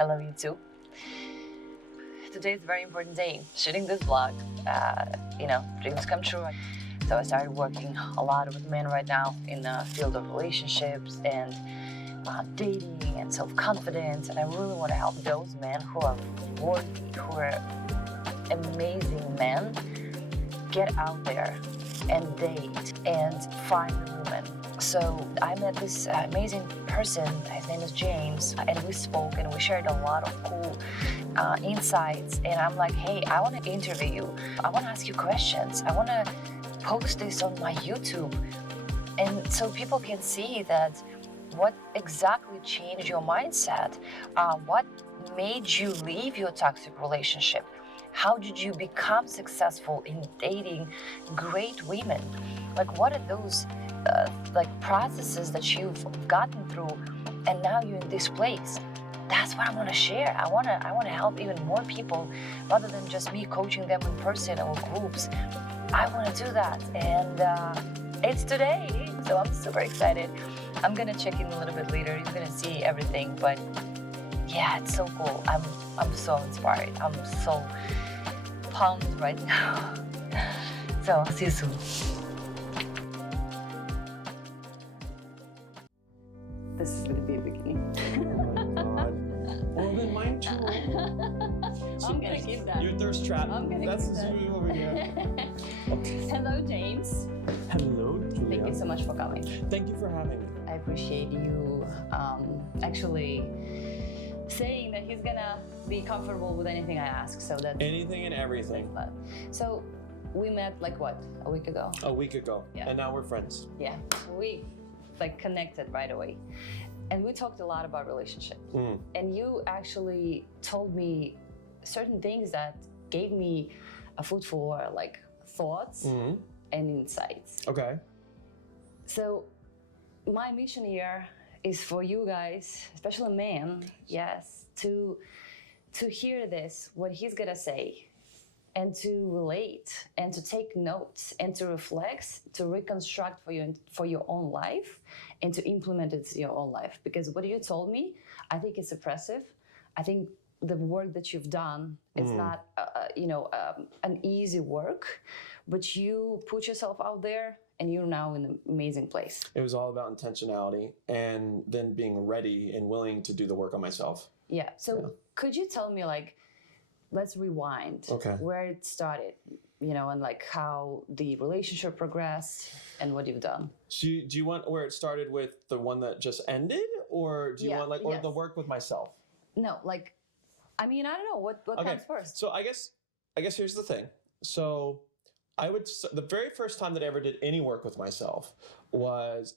I love you too. Today is a very important day. Shooting this vlog, dreams come true. So I started working a lot with men right now in the field of relationships and dating and self-confidence. And I really want to help those men who are worthy, who are amazing men, get out there and date and find a woman. So I met this amazing person, his name is James, and we spoke and we shared a lot of cool insights. And I'm like, hey, I want to interview you. I want to ask you questions. I want to post this on my YouTube. And so people can see that what exactly changed your mindset, what made you leave your toxic relationship, how did you become successful in dating great women? Like, what are those processes that you've gotten through, and now you're in this place? That's what I want to share. I want to help even more people, rather than just me coaching them in person or groups. I want to do that, and it's today, so I'm super excited. I'm gonna check in a little bit later. You're gonna see everything, but yeah, it's so cool. I'm so inspired. I'm so pumped right now. So I'll see you soon. This is gonna be a beginning. Oh my god. Well, then mine too. I'm gonna keep that. Your thirst trap. That's keep that. over here. Hello, James. Hello, Julia. Thank you so much for coming. Thank you for having me. I appreciate you actually saying that he's gonna be comfortable with anything I ask. So that's anything and everything. Fun. So we met a week ago? A week ago. Yeah. And now we're friends. Yeah. We connected right away. And we talked a lot about relationship. And you actually told me certain things that gave me a food for thoughts and insights. Okay. So my mission here is for you guys, especially men, yes, to hear this, what he's gonna say, and to relate and to take notes and to reflect, to reconstruct for your own life and to implement it in your own life. Because what you told me, I think it's impressive. I think the work that you've done is not an easy work, but you put yourself out there and you're now in an amazing place. It was all about intentionality and then being ready and willing to do the work on myself. Yeah. So could you tell me, let's rewind where it started, and how the relationship progressed and what you've done. So do you want where it started with the one that just ended, or do you want the work with myself? No, I don't know what comes first. So I guess here's the thing. So the very first time that I ever did any work with myself was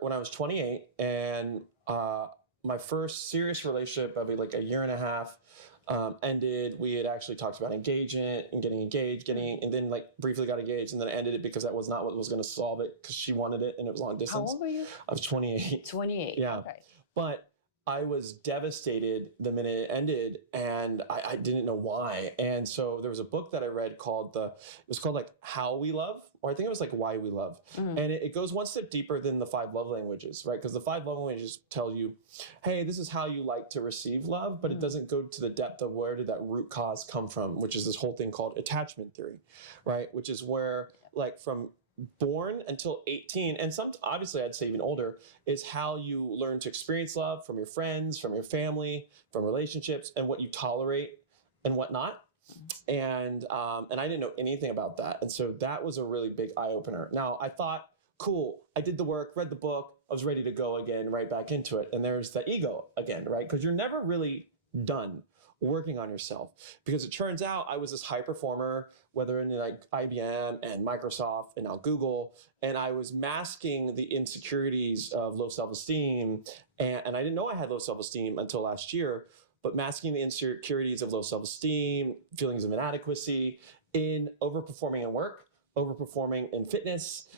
when I was 28, and my first serious relationship of a year and a half ended. We had actually talked about engagement and getting engaged, and then briefly got engaged, and then I ended it because that was not what was going to solve it, because she wanted it and it was long distance. How old were you? I was 28. 28. Yeah. Okay. But I was devastated the minute it ended, and I didn't know why. And so there was a book that I read called How We Love, or I think it was Why We Love. And it goes one step deeper than the 5 love languages, right? Because the 5 love languages tell you, hey, this is how you like to receive love, but it doesn't go to the depth of where did that root cause come from, which is this whole thing called attachment theory, right? Which is where from born until 18, and obviously I'd say even older, is how you learn to experience love from your friends, from your family, from relationships, and what you tolerate and whatnot. And I didn't know anything about that. And so that was a really big eye-opener. Now I thought, cool, I did the work, read the book, I was ready to go again, right back into it. And there's the ego again, right? Because you're never really done working on yourself, because it turns out I was this high performer, whether in IBM and Microsoft and now Google, and I was masking the insecurities of low self-esteem, and I didn't know I had low self-esteem until last year, but masking the insecurities of low self-esteem, feelings of inadequacy, in overperforming in work, overperforming in fitness,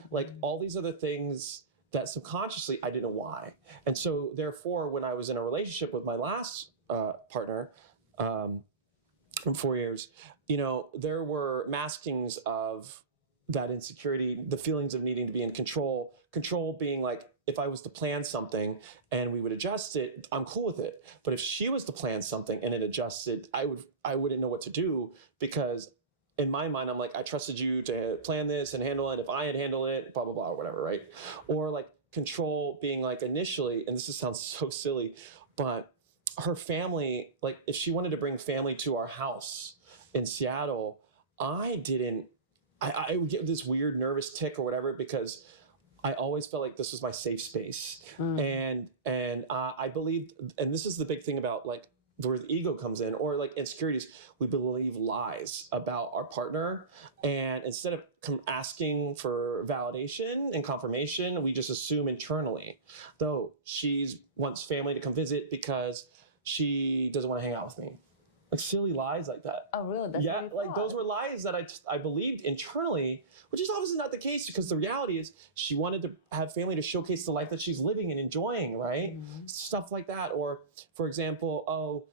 all these other things that subconsciously I didn't know why. And so therefore, when I was in a relationship with my last partner, in 4 years, there were maskings of that insecurity, the feelings of needing to be in control being if I was to plan something and we would adjust it, I'm cool with it. But if she was to plan something and it adjusted, I wouldn't know what to do, because in my mind, I'm like, I trusted you to plan this and handle it. If I had handled it, blah, blah, blah, or whatever, right? Or like control being like initially, and this sounds so silly, but her family, like if she wanted to bring family to our house in Seattle, I would get this weird nervous tick or whatever, because I always felt like this was my safe space. And I believed, and this is the big thing about like where the ego comes in, or like insecurities, we believe lies about our partner. And instead of asking for validation and confirmation, we just assume internally, though she wants family to come visit because she doesn't want to hang out with me. Like silly lies like that. Oh, really? That's yeah, like those were lies that I believed internally, which is obviously not the case, because the reality is she wanted to have family to showcase the life that she's living and enjoying, right? Stuff like that. Or, for example,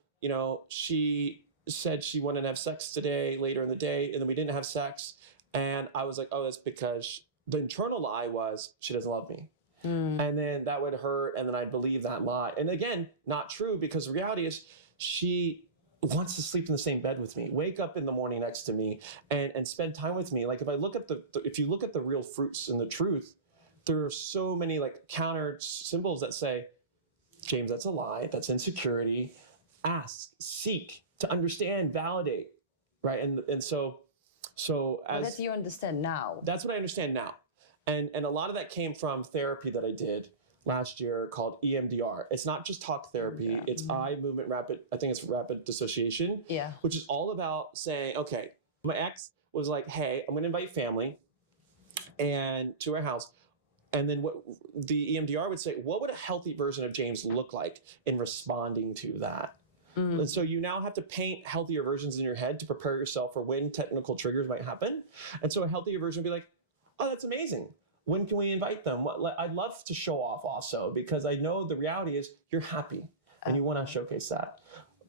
she said she wanted to have sex today, later in the day, and then we didn't have sex. And I was like, oh, that's because the internal lie was she doesn't love me. And then that would hurt, and then I'd believe that lie. And again, not true, because the reality is she wants to sleep in the same bed with me, wake up in the morning next to me, and spend time with me. Like if I look at if you look at the real fruits and the truth, there are so many like counter symbols that say, James, that's a lie, that's insecurity. Ask, seek to understand, validate, right? And so as that's you understand now. That's what I understand now, and a lot of that came from therapy that I did last year called EMDR. It's not just talk therapy. It's eye movement rapid dissociation. Yeah. Which is all about saying, okay, my ex was like, hey, I'm going to invite family and to our house. And then what the EMDR would say, what would a healthy version of James look like in responding to that? And so you now have to paint healthier versions in your head to prepare yourself for when technical triggers might happen. And so a healthier version would be like, oh, that's amazing. When can we invite them? I'd love to show off also, because I know the reality is you're happy and you want to showcase that,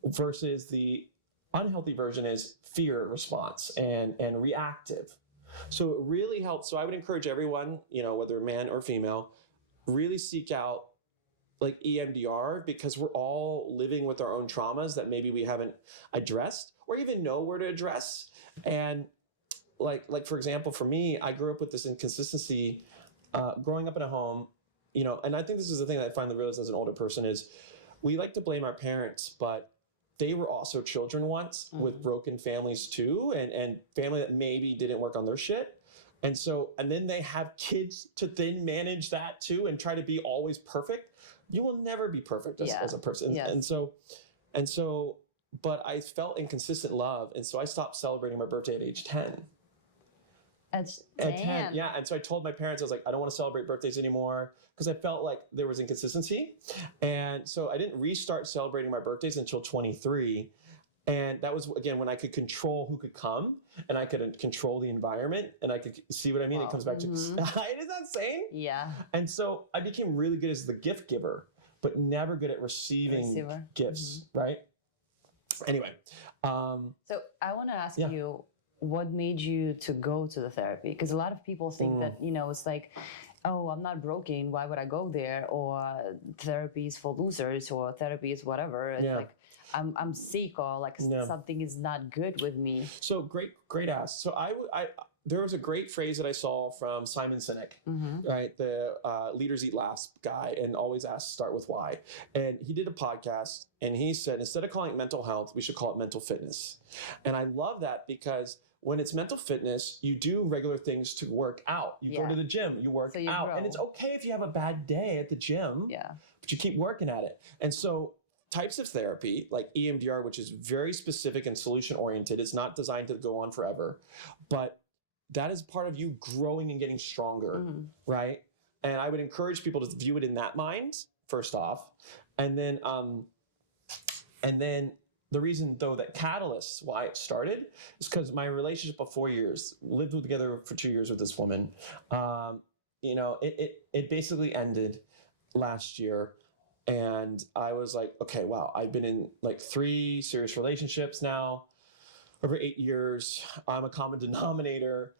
versus the unhealthy version is fear response and reactive. So it really helps. So I would encourage everyone, whether man or female, really seek out like EMDR, because we're all living with our own traumas that maybe we haven't addressed or even know where to address. And like for example, for me, I grew up with this inconsistency, growing up in a home, and I think this is the thing that I finally realized as an older person is we like to blame our parents, but they were also children once with broken families too, and family that maybe didn't work on their shit. And then they have kids to then manage that too and try to be always perfect. You will never be perfect as a person. Yes. And so, but I felt inconsistent love. And so I stopped celebrating my birthday at age 10. At 10, yeah. And so I told my parents, I was like, I don't want to celebrate birthdays anymore, because I felt like there was inconsistency. And so I didn't restart celebrating my birthdays until 23. And that was, again, when I could control who could come and I could control the environment, and I could see what I mean. Wow. It comes back to, isn't that insane? Yeah. And so I became really good as the gift giver, but never good at receiving gifts, right? Anyway. So I want to ask you, what made you to go to the therapy? Because a lot of people think that, it's like, oh, I'm not broken, why would I go there? Or therapy is for losers, or therapy is whatever. It's like, I'm sick, or like something is not good with me. So great ask. So there was a great phrase that I saw from Simon Sinek, right? The Leaders Eat Last guy, and always start with why. And he did a podcast, and he said, instead of calling it mental health, we should call it mental fitness. And I love that, because when it's mental fitness, you do regular things to work out. You go to the gym, you work out. Grow. And it's okay if you have a bad day at the gym, but you keep working at it. And so types of therapy like EMDR, which is very specific and solution oriented, it's not designed to go on forever, but that is part of you growing and getting stronger, right? And I would encourage people to view it in that mind, first off. And then the reason, though, that catalyst why it started is because my relationship of 4 years, lived together for 2 years with this woman, it basically ended last year. And I was like, okay, wow, I've been in like 3 serious relationships now over 8 years. I'm a common denominator.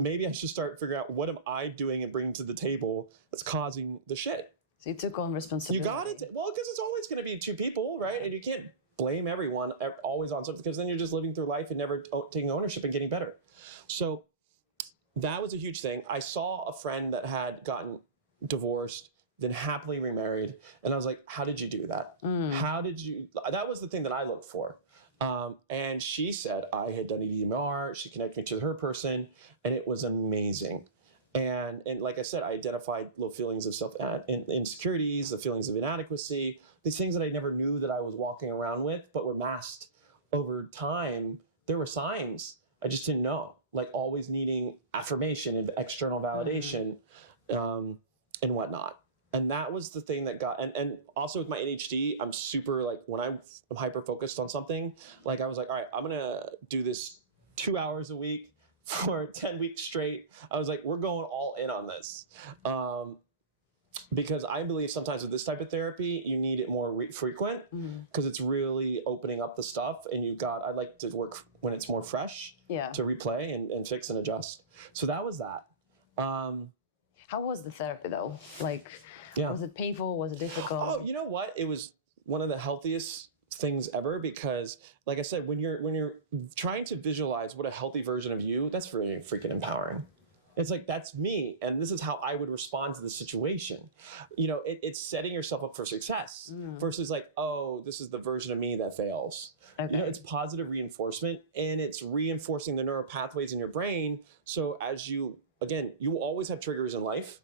maybe I should start figuring out what am I doing and bringing to the table that's causing the shit. So you took on responsibility. You got it. Well, because it's always going to be two people, right? And you can't blame everyone always on something, because then you're just living through life and never taking ownership and getting better. So that was a huge thing. I saw a friend that had gotten divorced, then happily remarried. And I was like, how did you do that? How did you, that was the thing that I looked for. And she said, I had done EDMR. She connected me to her person, and it was amazing. And like I said, I identified low feelings of insecurities, the feelings of inadequacy, these things that I never knew that I was walking around with, but were masked over time. There were signs I just didn't know, like always needing affirmation and external validation, and whatnot. And that was the thing that got, and also with my ADHD, I'm super like, when I'm hyper focused on something, like I was like, all right, I'm going to do this 2 hours a week for 10 weeks straight. I was like, we're going all in on this. Because I believe sometimes with this type of therapy, you need it more frequent, because it's really opening up the stuff. And I like to work when it's more fresh, to replay and fix and adjust. So that was that. How was the therapy though? Like, was it painful? Was it difficult? Oh, you know what? It was one of the healthiest things ever, because like I said, when you're trying to visualize what a healthy version of you, that's really freaking empowering. It's like, that's me, and this is how I would respond to the situation. You know, it's setting yourself up for success versus like, oh, this is the version of me that fails. Okay. You know, it's positive reinforcement, and it's reinforcing the neural pathways in your brain. So as you always have triggers in life.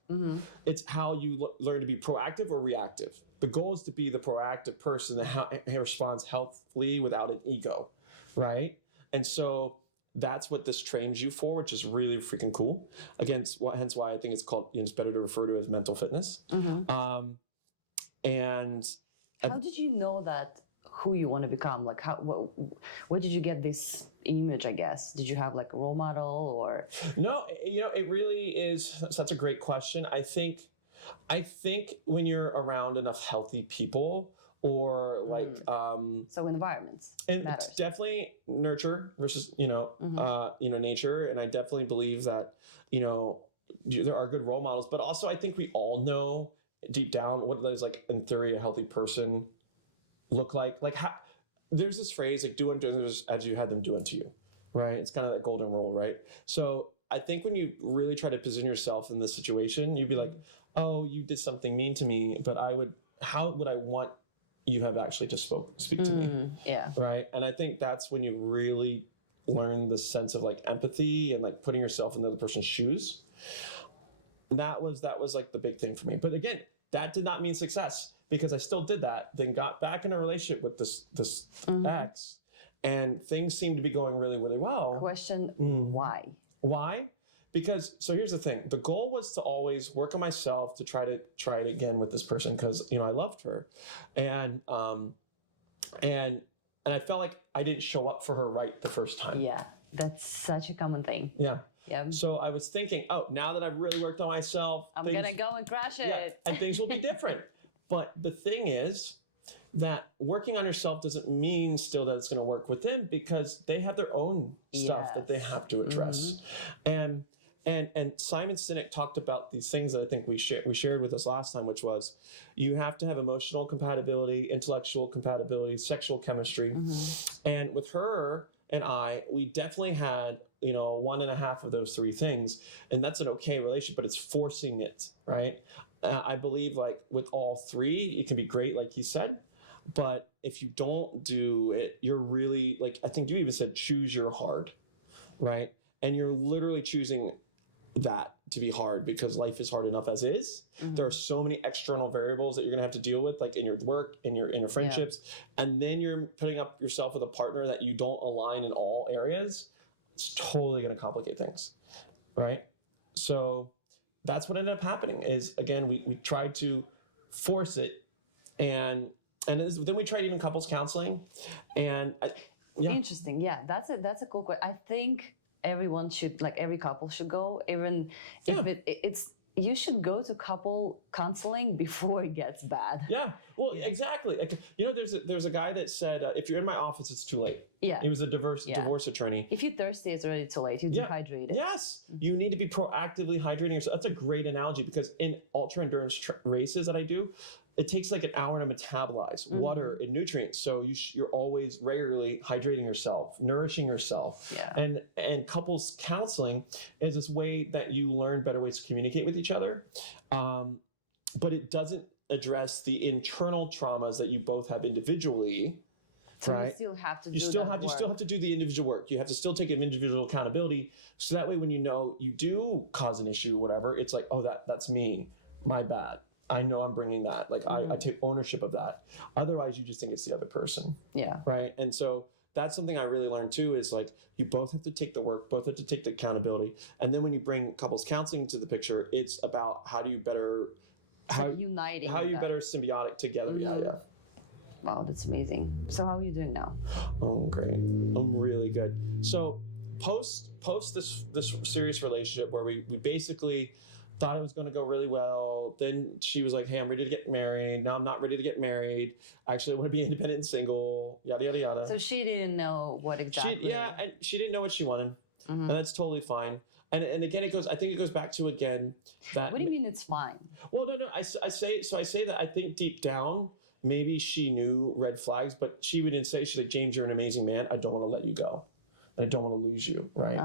It's how you learn to be proactive or reactive. The goal is to be the proactive person that responds healthily without an ego, right? And so that's what this trains you for, which is really freaking cool. Again, hence why I think it's called, it's better to refer to as mental fitness. And how did you know that who you want to become? Like, where did you get this image, I guess? Did you have like a role model or? No, it really is such a great question. I think when you're around enough healthy people, or like so environments, and matters. It's definitely nurture versus nature. And I definitely believe that there are good role models, but also I think we all know deep down what does, like, in theory, a healthy person look like. Like, how, there's this phrase, like, do unto others as you had them do unto you, right? It's kind of that golden rule, right? So I think when you really try to position yourself in this situation, you'd be like, oh, you did something mean to me, but how would I want you have actually just speak to me? Yeah. Right. And I think that's when you really learn the sense of like empathy and like putting yourself in the other person's shoes. That was like the big thing for me. But again, that did not mean success, because I still did that, then got back in a relationship with this ex, and things seemed to be going really, really well. Question, why? Why? Because, so here's the thing. The goal was to always work on myself to try it again with this person, because, I loved her. And I felt like I didn't show up for her right the first time. Yeah, that's such a common thing. Yeah. So I was thinking, oh, now that I've really worked on myself, I'm going to go and crush it. And things will be different. But the thing is that working on yourself doesn't mean still that it's going to work with them, because they have their own stuff that they have to address. And Simon Sinek talked about these things that I think we shared with us last time, which was you have to have emotional compatibility, intellectual compatibility, sexual chemistry. And with her and I, we definitely had, 1.5 of those 3 things. And that's an okay relationship, but it's forcing it, right? I believe, like, with all 3, it can be great, like he said. But if you don't do it, you're really, like, I think you even said, choose your hard, right? And you're literally choosing that to be hard, because life is hard enough as is. There are so many external variables that you're going to have to deal with, like in your work, in your friendships. And then you're putting up yourself with a partner that you don't align in all areas. It's totally going to complicate things, right? So that's what ended up happening is, again, we tried to force it, and then we tried even couples counseling, and Interesting. Yeah, that's a cool question. I think everyone should, like, every couple should go, even if you should go to couple counseling before it gets bad. Yeah, well, exactly. Like, there's a guy that said, if you're in my office, it's too late. Yeah. He was a divorce attorney. If you're thirsty, it's already too late. You're dehydrated. Yes, you need to be proactively hydrating yourself. That's a great analogy, because in ultra endurance races that I do, it takes like an hour to metabolize water and nutrients. So you're always regularly hydrating yourself, nourishing yourself. Yeah. And couples counseling is this way that you learn better ways to communicate with each other. But it doesn't address the internal traumas that you both have individually. So right? you still have to you still have to do the individual work. You have to still take individual accountability. So that way, when you know you do cause an issue or whatever, it's like, oh, that's me, my bad. I know I'm bringing that. Like I take ownership of that. Otherwise, you just think it's the other person. Yeah. Right. And so that's something I really learned too, is like, you both have to take the work, both have to take the accountability. And then when you bring couples counseling into the picture, it's about how do you better, uniting. How you better symbiotic together. Yeah. Wow, that's amazing. So how are you doing now? Oh, great. I'm really good. So post this serious relationship where we basically thought it was going to go really well. Then she was like, hey, I'm ready to get married. Now I'm not ready to get married. Actually, I want to be independent and single, yada, yada, yada. So she didn't know what exactly. And she didn't know what she wanted. And that's totally fine. And again, I think it goes back to, again, that. What do you mean it's fine? Well, no, I say that I think deep down, maybe she knew red flags, but she wouldn't say, she's like, James, you're an amazing man. I don't want to let you go. And I don't want to lose you, right?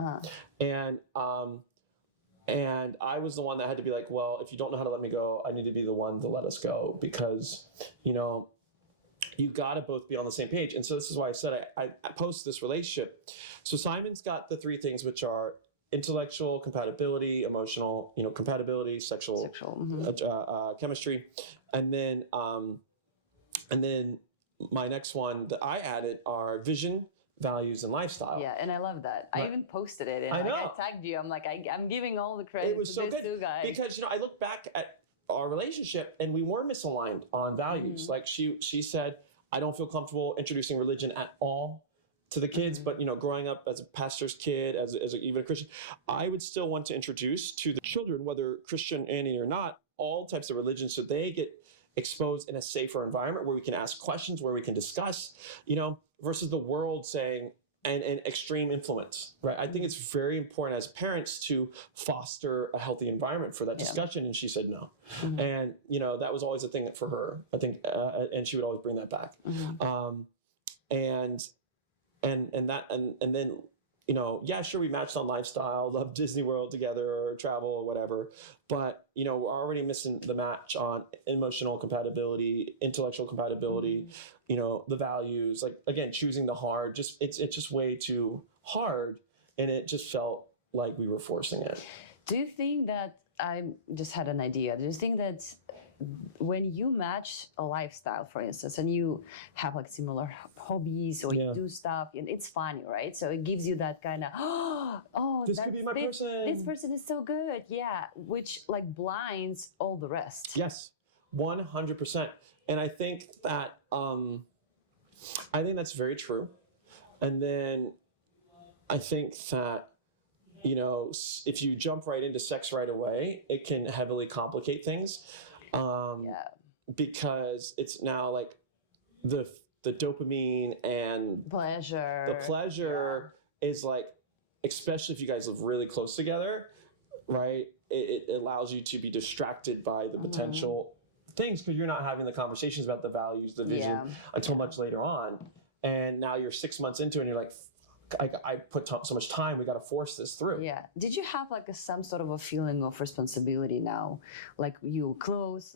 And I was the one that had to be like, well, if you don't know how to let me go, I need to be the one to let us go, because, you got to both be on the same page. And so this is why I said I post this relationship. So Simon's got the three things, which are intellectual compatibility, emotional, compatibility, sexual chemistry. And then my next one that I added are vision, values, and lifestyle. Yeah, and I love that. I even posted it, and I know. I tagged you. I'm like, I'm giving all the credit It was to so these good two guys. because I look back at our relationship and we were misaligned on values. Like she said, I don't feel comfortable introducing religion at all to the kids, but growing up as a pastor's kid, as even a Christian, I would still want to introduce to the children, whether Christian or not, all types of religions, so they get exposed in a safer environment where we can ask questions, where we can discuss, versus the world saying, and extreme influence, right? I think it's very important as parents to foster a healthy environment for that discussion. And she said no. And, that was always a thing for her, I think, and she would always bring that back. And then, sure, we matched on lifestyle, loved Disney World together or travel or whatever, but, we're already missing the match on emotional compatibility, intellectual compatibility, the values, like, again, choosing the hard, it's just way too hard. And it just felt like we were forcing it. Do you think that, I just had an idea, do you think that when you match a lifestyle, for instance, and you have like similar hobbies or you do stuff, and it's funny, right? So it gives you that kind of, this could be my person. This person is so good, which like blinds all the rest. Yes, 100%. And I think that that's very true. And then I think that if you jump right into sex right away, it can heavily complicate things. Because it's now like the dopamine and pleasure. The pleasure is like, especially if you guys live really close together, right? It allows you to be distracted by the potential things, because you're not having the conversations about the values, the vision until much later on. And now you're 6 months into it and you're like, I put so much time, we got to force this through. Yeah. Did you have like some sort of a feeling of responsibility now? Like you close,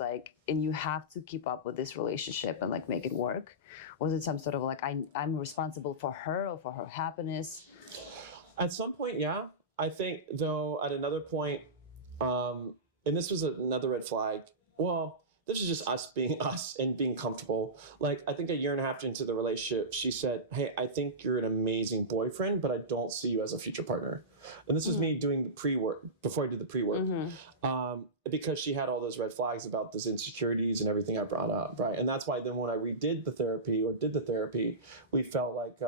and you have to keep up with this relationship and like make it work? Was it some sort of like, I'm responsible for her or for her happiness? At some point, yeah. I think though at another point, and this was another red flag. Well, this is just us being us and being comfortable. Like, I think a year and a half into the relationship, she said, hey, I think you're an amazing boyfriend, but I don't see you as a future partner. And this was me doing the pre-work, before I did the pre-work, because she had all those red flags about those insecurities and everything I brought up, right? And that's why then when I did the therapy, we felt like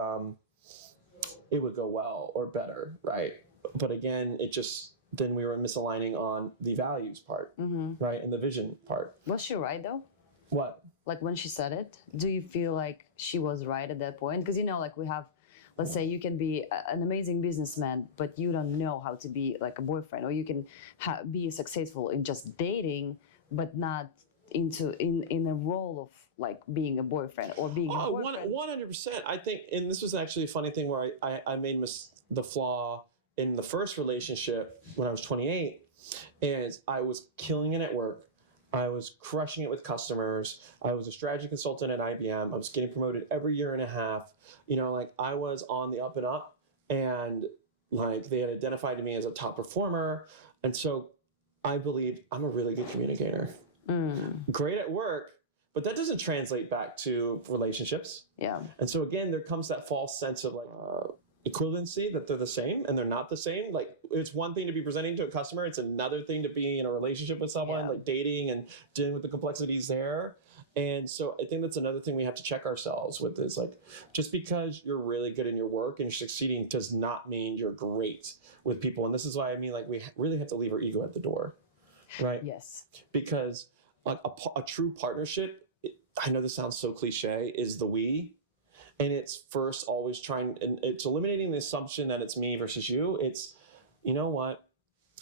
it would go well or better, right? But again, it just then we were misaligning on the values part, right? And the vision part. Was she right though? What? Like when she said it, do you feel like she was right at that point? Because, you know, like we have, let's say you can be an amazing businessman, but you don't know how to be like a boyfriend, or you can be successful in just dating, but not in a role of like being a boyfriend or being a boyfriend. 100%. I think, and this was actually a funny thing where I made the flaw in the first relationship when I was 28, is I was killing it at work. I was crushing it with customers. I was a strategy consultant at IBM. I was getting promoted every year and a half. You know, like I was on the up and up, and like they had identified me as a top performer. And so I believed I'm a really good communicator. Great at work, but that doesn't translate back to relationships. Yeah. And so again, there comes that false sense of like equivalency, that they're the same, and they're not the same. Like it's one thing to be presenting to a customer, it's another thing to be in a relationship with someone, like dating and dealing with the complexities there. And so I think that's another thing we have to check ourselves with, is like, just because you're really good in your work and you're succeeding does not mean you're great with people. And this is why I mean, like, we really have to leave our ego at the door, right? Yes. Because like a true partnership, I know this sounds so cliche, is the we. And it's first always trying, and it's eliminating the assumption that it's me versus you. It's, you know what,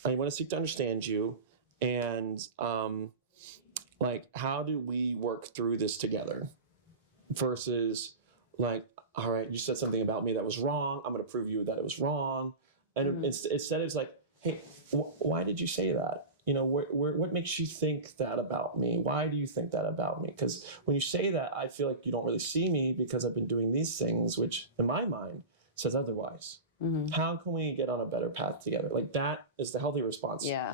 I want to seek to understand you, and like, how do we work through this together? Versus like, all right, you said something about me that was wrong, I'm going to prove you that it was wrong. And instead it's like, hey, why did you say that? You know, what makes you think that about me? Why do you think that about me? Because when you say that, I feel like you don't really see me because I've been doing these things, which in my mind says otherwise. How can we get on a better path together? Like, that is the healthy response. Yeah.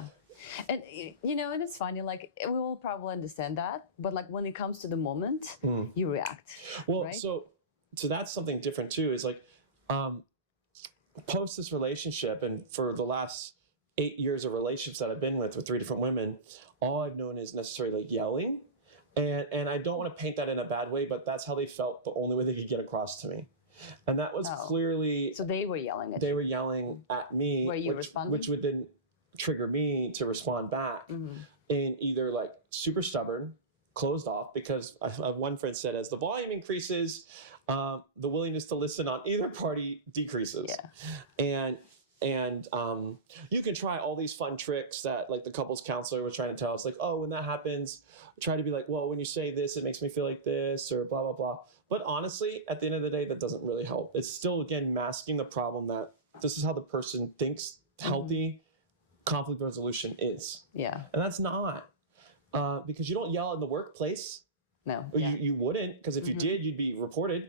And, you know, and it's funny, like, we will probably understand that, but like when it comes to the moment, you react. Well, right? so that's something different too, is like, post this relationship, and for the last 8 years of relationships that I've been with 3 different women, all I've known is necessarily like yelling. And I don't want to paint that in a bad way, but that's how they felt, the only way they could get across to me. And that was clearly... So they were yelling at you. They were yelling at me, Were you responding? which would then trigger me to respond back. And either like super stubborn, closed off, because one friend said, as the volume increases, the willingness to listen on either party decreases. And you can try all these fun tricks that like the couples counselor was trying to tell us, like, oh, when that happens, try to be like, well, when you say this, it makes me feel like this, or blah, blah, blah. But honestly, at the end of the day, that doesn't really help. It's still, again, masking the problem that this is how the person thinks healthy conflict resolution is. Yeah. And that's not. Because you don't yell in the workplace. No. You wouldn't, because if you did, you'd be reported.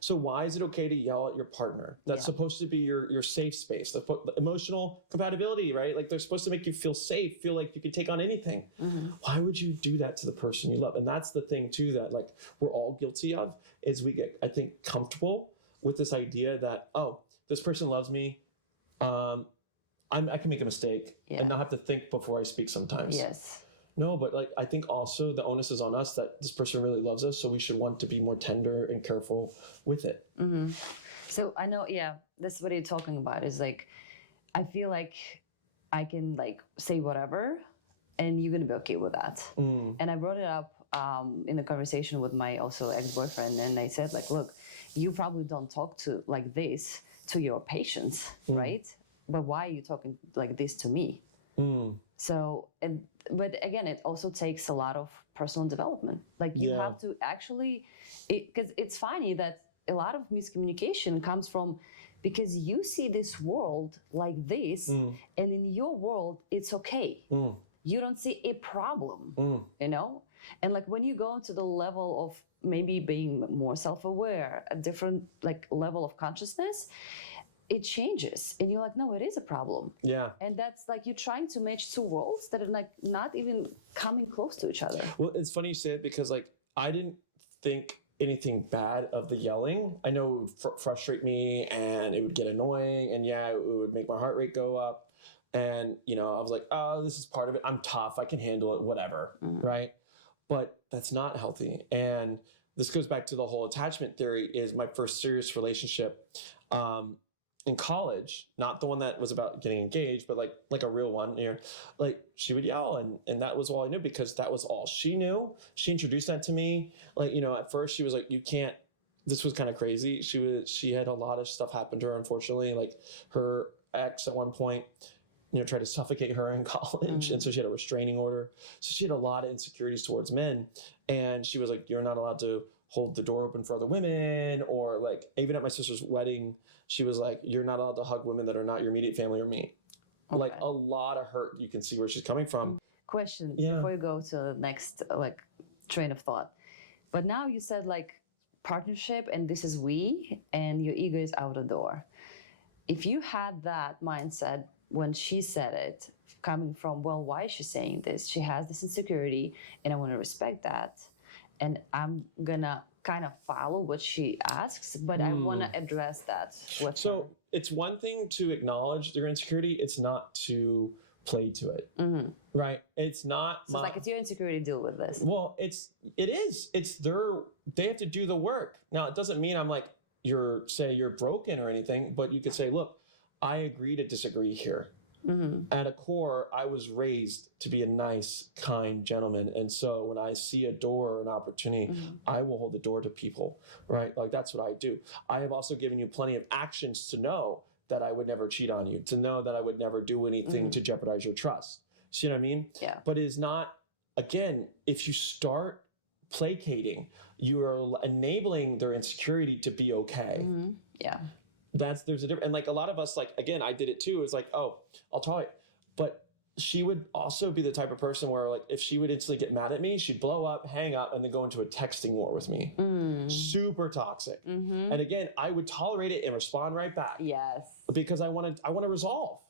So why is it okay to yell at your partner? That's supposed to be your safe space, the emotional compatibility, right? Like, they're supposed to make you feel safe, feel like you can take on anything. Why would you do that to the person you love? And that's the thing too, that like we're all guilty of, is we get, I think, comfortable with this idea that, oh, this person loves me. I can make a mistake and not have to think before I speak sometimes. No, but like, I think also the onus is on us that this person really loves us, so we should want to be more tender and careful with it. So I know, that's what you're talking about, is like, I feel like I can like say whatever and you're gonna be okay with that. And I brought it up in a conversation with my also ex-boyfriend, and I said like, look, you probably don't talk to like this to your patients, right? But why are you talking like this to me? So, but again, it also takes a lot of personal development. Like, you have to actually, because it's funny that a lot of miscommunication comes from, because you see this world like this, and in your world, it's okay. You don't see a problem, you know? And like, when you go to the level of maybe being more self-aware, a different like level of consciousness, it changes, and you're like, no, it is a problem. And that's like, you're trying to match two worlds that are like not even coming close to each other. Well, it's funny you say it, because like, I didn't think anything bad of the yelling. I know it would frustrate me, and it would get annoying, and it would make my heart rate go up. And, you know, I was like, oh, this is part of it. I'm tough. I can handle it, whatever. Right. But that's not healthy. And this goes back to the whole attachment theory. Is my first serious relationship. in college, not the one that was about getting engaged, but like a real one, like she would yell, and that was all I knew because that was all she knew. She introduced that to me. Like, at first she was like, you can't, this was kind of crazy. She had a lot of stuff happen to her, unfortunately. Like her ex at one point, tried to suffocate her in college. And so she had a restraining order. So she had a lot of insecurities towards men. And she was like, you're not allowed to hold the door open for other women. Or like, even at my sister's wedding, she was like, you're not allowed to hug women that are not your immediate family or me. Okay. Like a lot of hurt. You can see where she's coming from. Question before you go to the next train of thought. But now you said like partnership and this is we and your ego is out the door. If you had that mindset when she said it, coming from, well, why is she saying this? She has this insecurity and I want to respect that. And I'm gonna kind of follow what she asks, but I want to address that with her. It's one thing to acknowledge your insecurity. It's not to play to it, right? It's not. So it's like, it's your insecurity, deal with this. Well, it is. It's they have to do the work. Now, it doesn't mean I'm like, you're broken or anything, but you could say, look, I agree to disagree here. At a core, I was raised to be a nice, kind gentleman. And so when I see a door or an opportunity, I will hold the door to people, right? Like that's what I do. I have also given you plenty of actions to know that I would never cheat on you, to know that I would never do anything to jeopardize your trust. See what I mean? Yeah. But it is not, again, if you start placating, you are enabling their insecurity to be okay. Yeah. There's a difference. And like a lot of us, like, again, I did it too. It's like, oh, I'll tolerate. But she would also be the type of person where like, if she would instantly get mad at me, she'd blow up, hang up, and then go into a texting war with me. Super toxic. And again, I would tolerate it and respond right back. Yes. Because I want to resolve.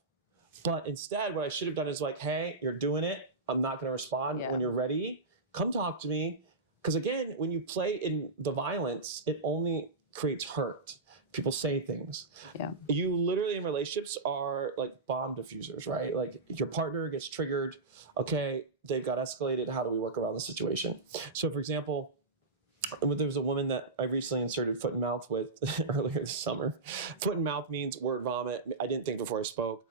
But instead, what I should have done is like, hey, you're doing it. I'm not going to respond. When you're ready, come talk to me. Because again, when you play in the violence, it only creates hurt. People say things. Yeah. You literally in relationships are like bomb diffusers, right? Like your partner gets triggered. Okay, they've got escalated. How do we work around the situation? So for example, there was a woman that I recently inserted foot and mouth with earlier this summer. Foot and mouth means word vomit. I didn't think before I spoke.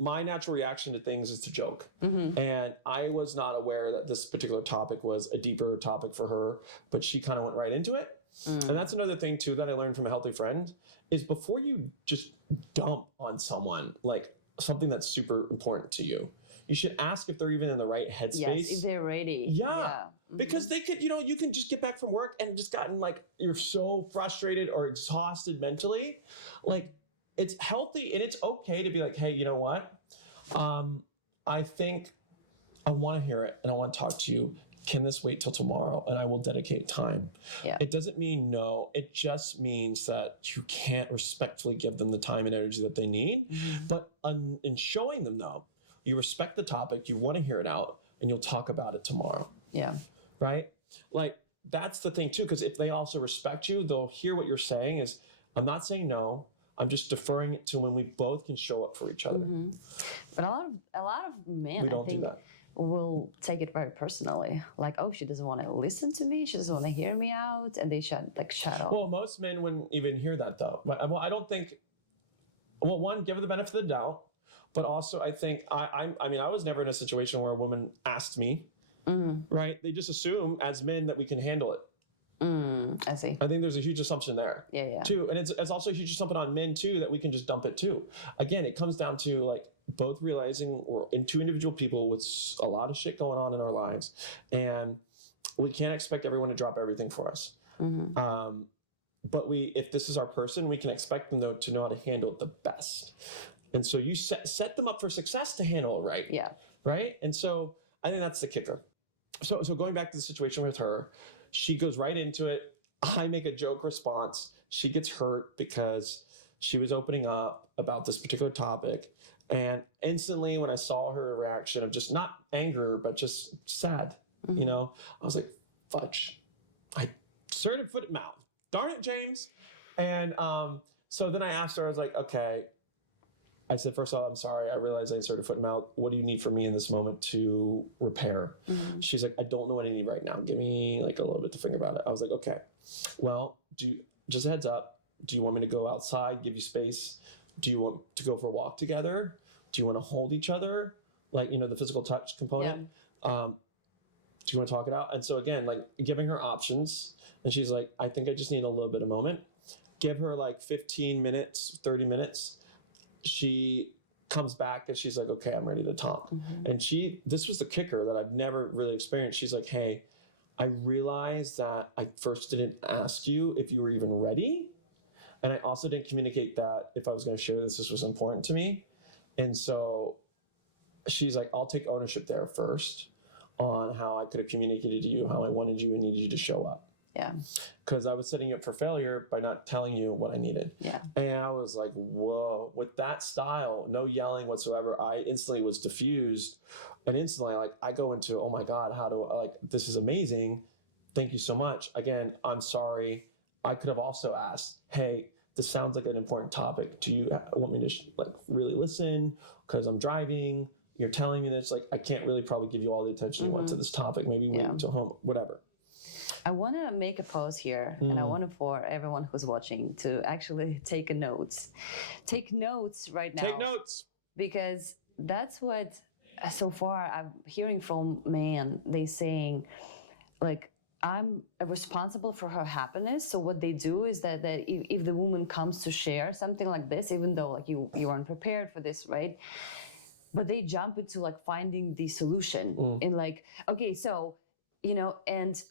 My natural reaction to things is to joke. And I was not aware that this particular topic was a deeper topic for her, but she kind of went right into it. And that's another thing too that I learned from a healthy friend is before you just dump on someone like something that's super important to you, you should ask if they're even in the right headspace. Yes, if they're ready. Yeah. Because they could, you can just get back from work and just gotten like, you're so frustrated or exhausted mentally. Like it's healthy and it's okay to be like, hey, you know what? I think I want to hear it and I want to talk to you. Can this wait till tomorrow? And I will dedicate time. Yeah. It doesn't mean no. It just means that you can't respectfully give them the time and energy that they need. But in showing them though, you respect the topic, you want to hear it out, and you'll talk about it tomorrow. Yeah. Right? Like that's the thing too, because if they also respect you, they'll hear what you're saying is, I'm not saying no. I'm just deferring it to when we both can show up for each other. But a lot of men, we don't do that. Will take it very personally. Like, oh, she doesn't want to listen to me. She doesn't want to hear me out. And they shut up. Well, most men wouldn't even hear that though. Well, I don't think, well, one, give her the benefit of the doubt. But also I think, I mean, I was never in a situation where a woman asked me, right? They just assume as men that we can handle it. I see. I think there's a huge assumption there. Yeah. Too. And it's also a huge assumption on men too, that we can just dump it too. Again, it comes down to like, both realizing we're two individual people with a lot of shit going on in our lives, and we can't expect everyone to drop everything for us. But if this is our person, we can expect them to know how to handle it the best. And so you set them up for success to handle it right. Yeah. Right. And so I think that's the kicker. So going back to the situation with her, she goes right into it. I make a joke response. She gets hurt because she was opening up about this particular topic. And instantly when I saw her reaction of just not anger, but just sad, I was like, fudge. I inserted foot and mouth. Darn it, James. And so then I asked her, I was like, okay. I said, first of all, I'm sorry. I realized I inserted foot and mouth. What do you need from me in this moment to repair? She's like, I don't know what I need right now. Give me like a little bit to think about it. I was like, okay. Well, just a heads up. Do you want me to go outside, give you space? Do you want to go for a walk together? Do you want to hold each other? Like, the physical touch component. Do you want to talk it out? And so again, like giving her options, and she's like, I think I just need a little bit of moment. Give her like 15 minutes, 30 minutes. She comes back and she's like, okay, I'm ready to talk. And this was the kicker that I've never really experienced. She's like, hey, I realized that I first didn't ask you if you were even ready. And I also didn't communicate that if I was going to share this was important to me. And so she's like, I'll take ownership there first on how I could have communicated to you how I wanted you and needed you to show up. Yeah. Because I was setting you up for failure by not telling you what I needed. Yeah. And I was like, whoa, with that style, no yelling whatsoever, I instantly was diffused. And instantly, like, I go into, oh my God, this is amazing. Thank you so much. Again, I'm sorry. I could have also asked, hey, this sounds like an important topic. Do you want me to really listen? Because I'm driving. You're telling me this, like, I can't really probably give you all the attention you want to this topic. Maybe wait until home, whatever. I want to make a pause here, and I want for everyone who's watching to actually take notes. Take notes right now. Take notes. Because that's what, so far, I'm hearing from men, they saying, like, I'm responsible for her happiness. So what they do is that if the woman comes to share something like this, even though like you aren't prepared for this, right? But they jump into like finding the solution and like, okay, so, and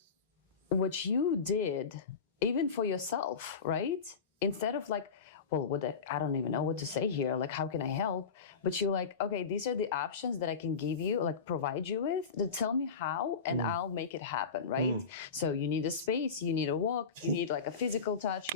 what you did, even for yourself, right? Instead of like, well, I don't even know what to say here. Like, how can I help? But you're like, okay, these are the options that I can give you, like provide you with, to tell me how, and I'll make it happen, right? So you need a space, you need a walk, you need like a physical touch,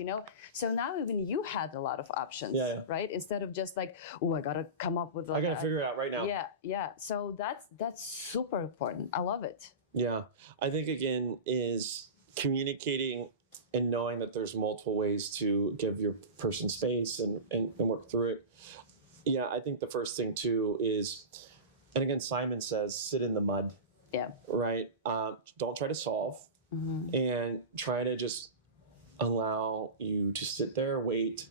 So now even you had a lot of options, right? Instead of just like, oh, I gotta come up with like I gotta figure it out right now. Yeah. So that's super important. I love it. Yeah. I think again is communicating and knowing that there's multiple ways to give your person space and work through it. Yeah, I think the first thing too is, and again, Simon says, sit in the mud. Yeah. Right? Don't try to solve and try to just allow you to sit there, wait.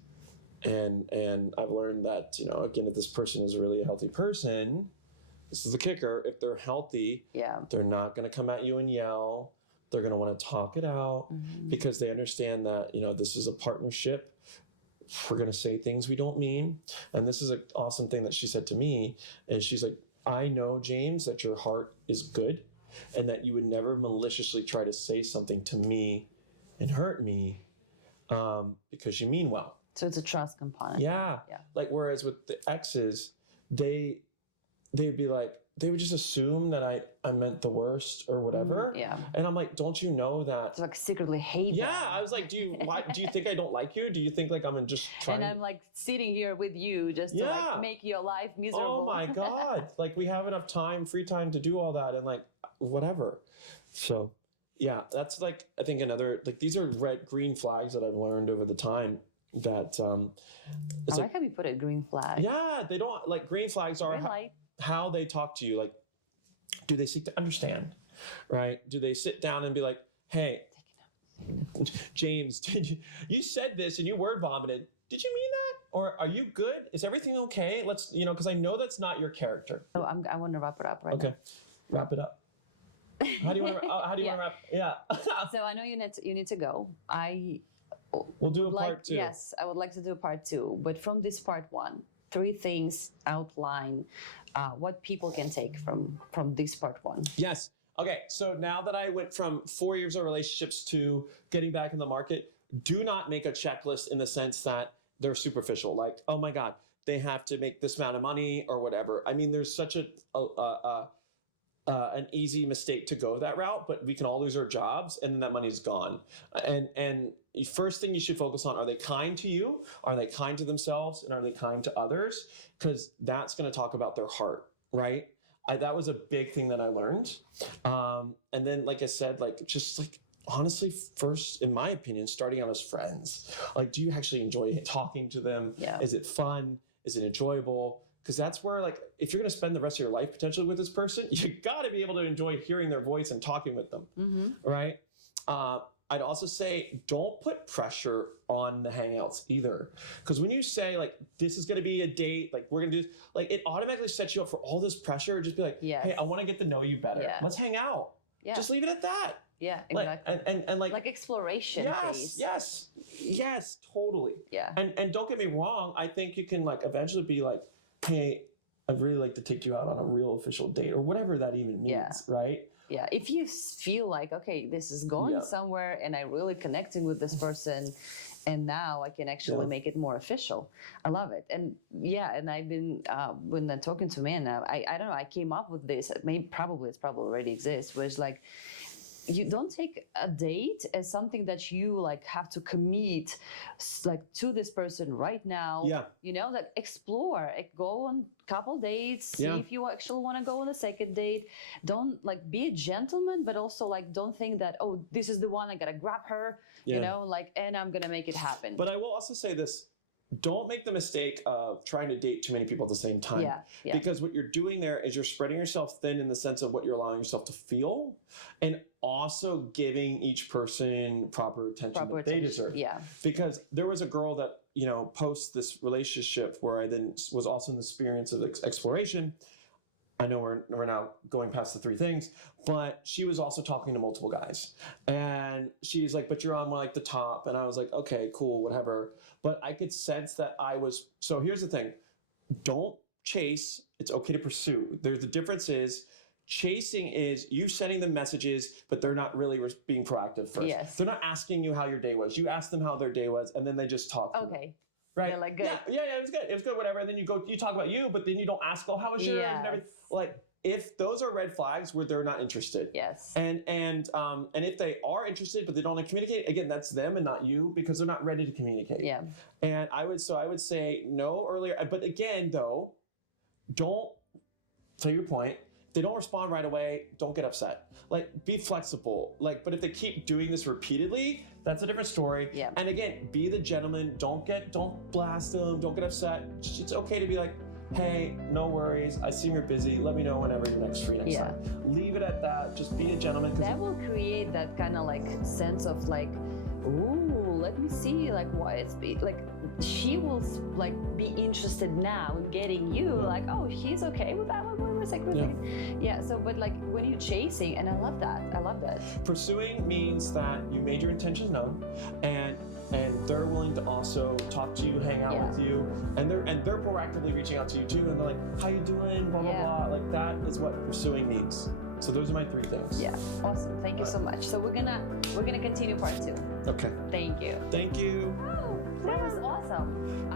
And I've learned that, again, if this person is really a healthy person, this is the kicker. If they're healthy, they're not going to come at you and yell. They're going to want to talk it out because they understand that, this is a partnership. We're going to say things we don't mean. And this is an awesome thing that she said to me. And she's like, I know, James, that your heart is good and that you would never maliciously try to say something to me and hurt me because you mean well. So it's a trust component. Yeah. Like, whereas with the exes, they'd be like, they would just assume that I meant the worst or whatever. Yeah. And I'm like, don't you know that? It's like secretly hate them. I was like, do you think I don't like you? Do you think like I'm just trying? And I'm like sitting here with you just to like make your life miserable. Oh my God. Like we have enough time, free time to do all that and like whatever. So yeah, that's like, I think another, like these are green flags that I've learned over the time that I like how you put it, green flag. Yeah, they don't like green flags are how they talk to you. Like, do they seek to understand, right? Do they sit down and be like, hey, James, you said this and you word vomited. Did you mean that? Or are you good? Is everything okay? Let's, because I know that's not your character. So I want to wrap it up now. Okay, wrap it up. How do you want to wrap? Yeah. So I know you need to go. We'll do a part 2. Yes, I would like to do a part 2. But from this part 1, 3 things outline what people can take from this part 1. Yes. Okay. So now that I went from 4 years of relationships to getting back in the market, do not make a checklist in the sense that they're superficial. Like, oh my God, they have to make this amount of money or whatever. I mean, there's such an easy mistake to go that route, but we can all lose our jobs and then that money's gone. And first thing you should focus on, are they kind to you? Are they kind to themselves? And are they kind to others? Because that's going to talk about their heart, right? That was a big thing that I learned. And then, like I said, like just like honestly, first, in my opinion, starting out as friends. Like, do you actually enjoy talking to them? Yeah. Is it fun? Is it enjoyable? Because that's where, like, if you're going to spend the rest of your life potentially with this person, you got to be able to enjoy hearing their voice and talking with them, right? I'd also say don't put pressure on the hangouts either. Because when you say like, this is going to be a date, like we're going to do, like it automatically sets you up for all this pressure. Just be like, hey, I want to get to know you better. Yeah. Let's hang out. Yeah. Just leave it at that. Yeah, exactly. And like exploration phase. Yes, totally. Yeah. And don't get me wrong, I think you can like eventually be like, hey, I'd really like to take you out on a real official date or whatever that even means, right? Yeah, if you feel like, okay, this is going somewhere and I'm really connecting with this person and now I can actually make it more official. I love it. And and I've been, when I'm talking to men, I don't know, I came up with this, it probably already exists, was like, you don't take a date as something that you like have to commit like to this person right now. You know, like explore, go on couple dates, see if you actually want to go on a second date. Don't like be a gentleman, but also like don't think that, oh, this is the one, I gotta grab her, you know, like, and I'm gonna make it happen. But I will also say this. Don't make the mistake of trying to date too many people at the same time. Because what you're doing there is you're spreading yourself thin in the sense of what you're allowing yourself to feel and also giving each person proper attention that they deserve. Because there was a girl that, you know, post this relationship where I then was also in the experience of exploration. I know we're now going past the 3 things, but she was also talking to multiple guys. And she's like, but you're on like the top. And I was like, okay, cool, whatever. But I could sense that so here's the thing. Don't chase. It's okay to pursue. The difference is chasing is you sending them messages, but they're not really being proactive first. They're not asking you how your day was. You ask them how their day was, and then they just talk. Okay. Right. Like good. Yeah, it was good. It was good, whatever. And then you talk about you, but then you don't ask, oh, how was yours and everything. Like, if those are red flags where they're not interested. And if they are interested, but they don't want to communicate, again, that's them and not you because they're not ready to communicate. And I would say no earlier. But again, though, don't, to your point, if they don't respond right away, don't get upset. Like, be flexible. Like, but if they keep doing this repeatedly, that's a different story. And again, be the gentleman. Don't blast them. Don't get upset. It's okay to be like, hey, no worries. I see you're busy. Let me know whenever you're free next time. Leave it at that. Just be a gentleman. That will create that kind of like sense of like, ooh, let me see like why it's like she will like be interested now in getting you like, oh, he's okay with that one. So but like when you're chasing, and I love that. Pursuing means that you made your intentions known and they're willing to also talk to you, hang out with you, and they're proactively reaching out to you too, and they're like, how you doing, blah blah blah. Like that is what pursuing means. So those are my 3 things. Awesome. Thank you so much. So we're gonna continue part 2. Okay. Thank you. Oh, that was awesome.